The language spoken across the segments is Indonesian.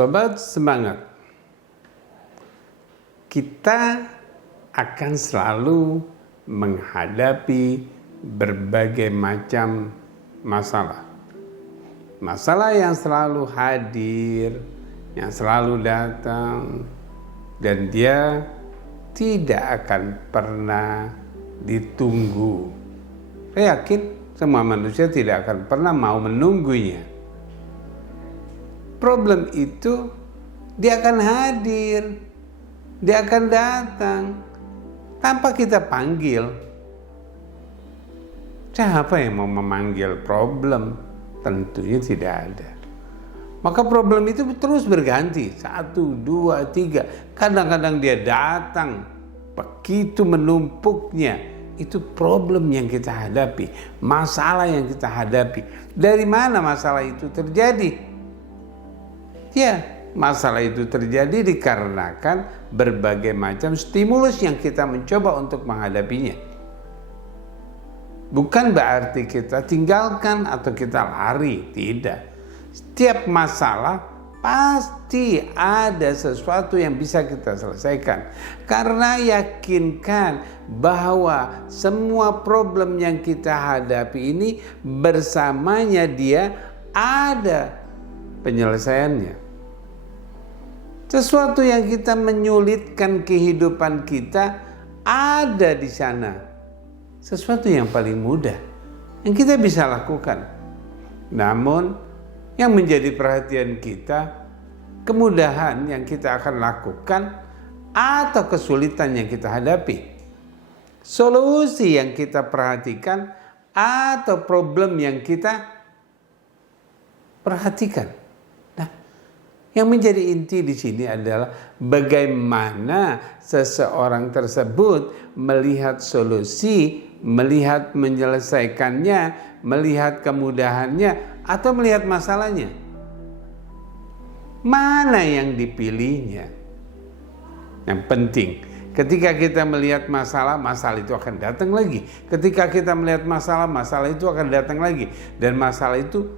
sobat semangat. Kita akan selalu menghadapi berbagai macam masalah. Masalah yang selalu hadir, yang selalu datang, dan dia tidak akan pernah ditunggu. Saya yakin semua manusia tidak akan pernah mau menunggunya. Problem itu dia akan hadir, dia akan datang tanpa kita panggil. Siapa yang mau memanggil problem? Tentunya tidak ada. Maka problem itu terus berganti. 1, 2, 3. Kadang-kadang dia datang begitu menumpuknya. Itu problem yang kita hadapi, masalah yang kita hadapi. Dari mana masalah itu terjadi? Ya, masalah itu terjadi dikarenakan berbagai macam stimulus yang kita mencoba untuk menghadapinya. Bukan berarti kita tinggalkan atau kita lari, tidak. Setiap masalah pasti ada sesuatu yang bisa kita selesaikan. Karena yakinkan bahwa semua problem yang kita hadapi ini bersamanya dia ada penyelesaiannya. Sesuatu yang kita menyulitkan kehidupan kita ada di sana. Sesuatu yang paling mudah yang kita bisa lakukan. Namun yang menjadi perhatian kita, kemudahan yang kita akan lakukan atau kesulitan yang kita hadapi. Solusi yang kita perhatikan atau problem yang kita perhatikan. Nah, yang menjadi inti di sini adalah bagaimana seseorang tersebut melihat solusi, melihat menyelesaikannya, melihat kemudahannya, atau melihat masalahnya. Mana yang dipilihnya? Yang penting, ketika kita melihat masalah, masalah itu akan datang lagi. Ketika kita melihat masalah, masalah itu akan datang lagi. Dan masalah itu,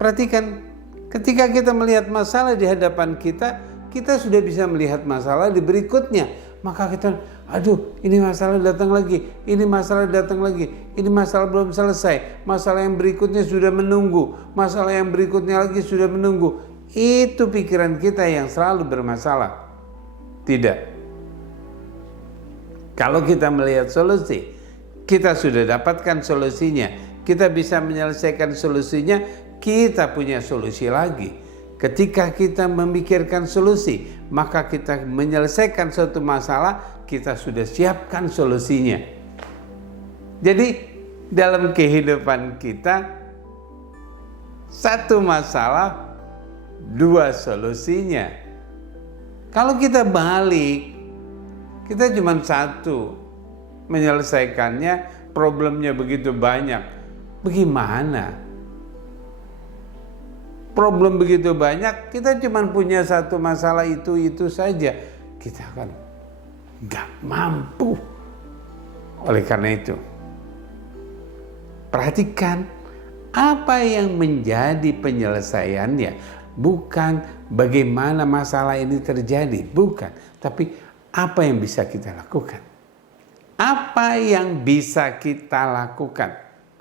perhatikan, ketika kita melihat masalah di hadapan kita, kita sudah bisa melihat masalah di berikutnya. Maka kita, aduh, ini masalah datang lagi, ini masalah datang lagi, ini masalah belum selesai, masalah yang berikutnya sudah menunggu, masalah yang berikutnya lagi sudah menunggu. Itu pikiran kita yang selalu bermasalah. Tidak. Kalau kita melihat solusi, kita sudah dapatkan solusinya, kita bisa menyelesaikan solusinya, kita punya solusi lagi. Ketika kita memikirkan solusi, maka kita menyelesaikan suatu masalah, kita sudah siapkan solusinya. Jadi dalam kehidupan kita, satu masalah, dua solusinya. Kalau kita balik, kita cuma satu, menyelesaikannya, problemnya begitu banyak. Bagaimana? Problem begitu banyak, kita cuma punya satu masalah itu saja, kita akan gak mampu. Oleh karena itu, perhatikan apa yang menjadi penyelesaiannya, bukan bagaimana masalah ini terjadi, bukan, tapi apa yang bisa kita lakukan. Apa yang bisa kita lakukan?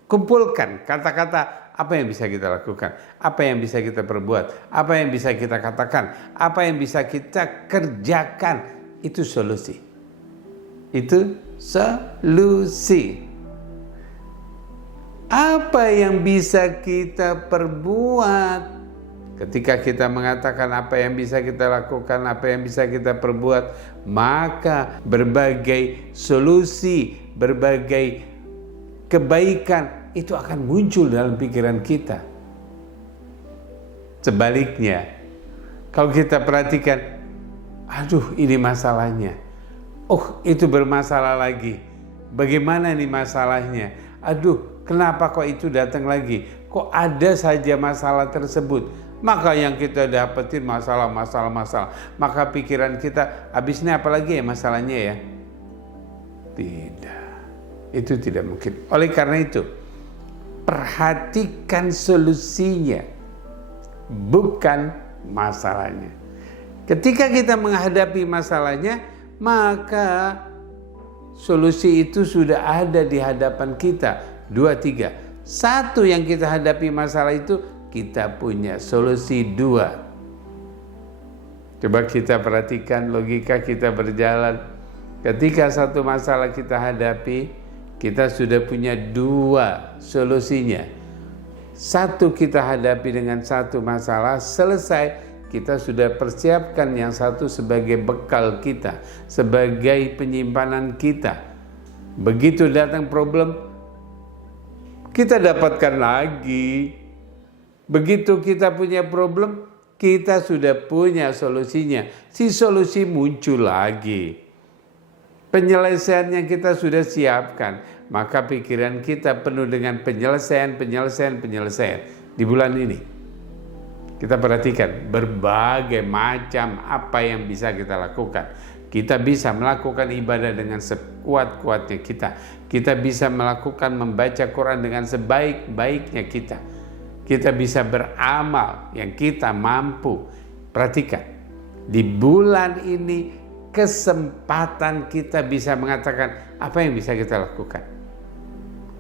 Kumpulkan kata-kata apa yang bisa kita lakukan, apa yang bisa kita perbuat, apa yang bisa kita katakan, apa yang bisa kita kerjakan. Itu solusi. Itu solusi. Apa yang bisa kita perbuat? Ketika kita mengatakan apa yang bisa kita lakukan, apa yang bisa kita perbuat, maka berbagai solusi, berbagai kebaikan itu akan muncul dalam pikiran kita. Sebaliknya, kalau kita perhatikan, aduh ini masalahnya, oh itu bermasalah lagi, bagaimana nih masalahnya, aduh kenapa kok itu datang lagi, kok ada saja masalah tersebut. Maka yang kita dapetin masalah. Maka pikiran kita, habisnya apa lagi ya masalahnya ya? Tidak, itu tidak mungkin. Oleh karena itu, perhatikan solusinya, bukan masalahnya. Ketika kita menghadapi masalahnya, maka solusi itu sudah ada di hadapan kita. 2, 3. Satu, yang kita hadapi masalah itu, kita punya solusi 2. Coba kita perhatikan logika kita berjalan. Ketika satu masalah kita hadapi, kita sudah punya 2 solusinya. Satu kita hadapi dengan satu masalah, selesai, kita sudah persiapkan yang satu sebagai bekal kita, sebagai penyimpanan kita. Begitu datang problem, kita dapatkan lagi. Begitu kita punya problem, kita sudah punya solusinya. Si solusi muncul lagi. Penyelesaiannya kita sudah siapkan. Maka pikiran kita penuh dengan penyelesaian. Di bulan ini, kita perhatikan berbagai macam apa yang bisa kita lakukan. Kita bisa melakukan ibadah dengan sekuat-kuatnya kita. Kita bisa melakukan membaca Quran dengan sebaik-baiknya kita. Kita bisa beramal yang kita mampu. Perhatikan, di bulan ini kesempatan kita bisa mengatakan apa yang bisa kita lakukan.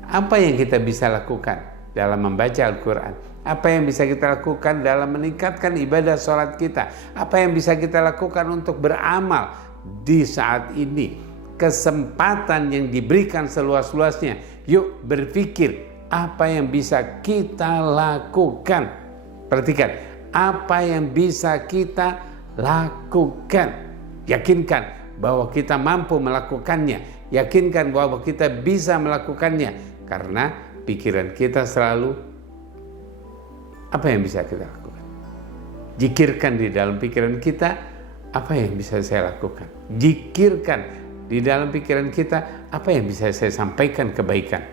Apa yang kita bisa lakukan dalam membaca Al-Quran? Apa yang bisa kita lakukan dalam meningkatkan ibadah sholat kita? Apa yang bisa kita lakukan untuk beramal? Di saat ini, kesempatan yang diberikan seluas-luasnya. Yuk berpikir, apa yang bisa kita lakukan? Perhatikan, apa yang bisa kita lakukan? Yakinkan bahwa kita mampu melakukannya. Yakinkan bahwa kita bisa melakukannya. Karena pikiran kita selalu, apa yang bisa kita lakukan? Zikirkan di dalam pikiran kita, apa yang bisa saya lakukan? Zikirkan di dalam pikiran kita, apa yang bisa saya sampaikan kebaikan?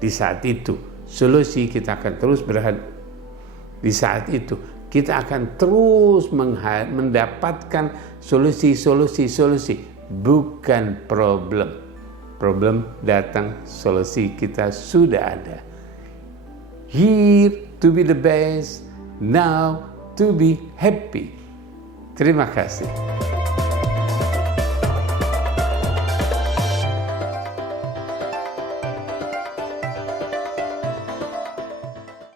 Di saat itu, solusi kita akan terus berada. Di saat itu, kita akan terus mendapatkan solusi, bukan problem. Problem datang, solusi kita sudah ada. Here to be the best, now to be happy. Terima kasih.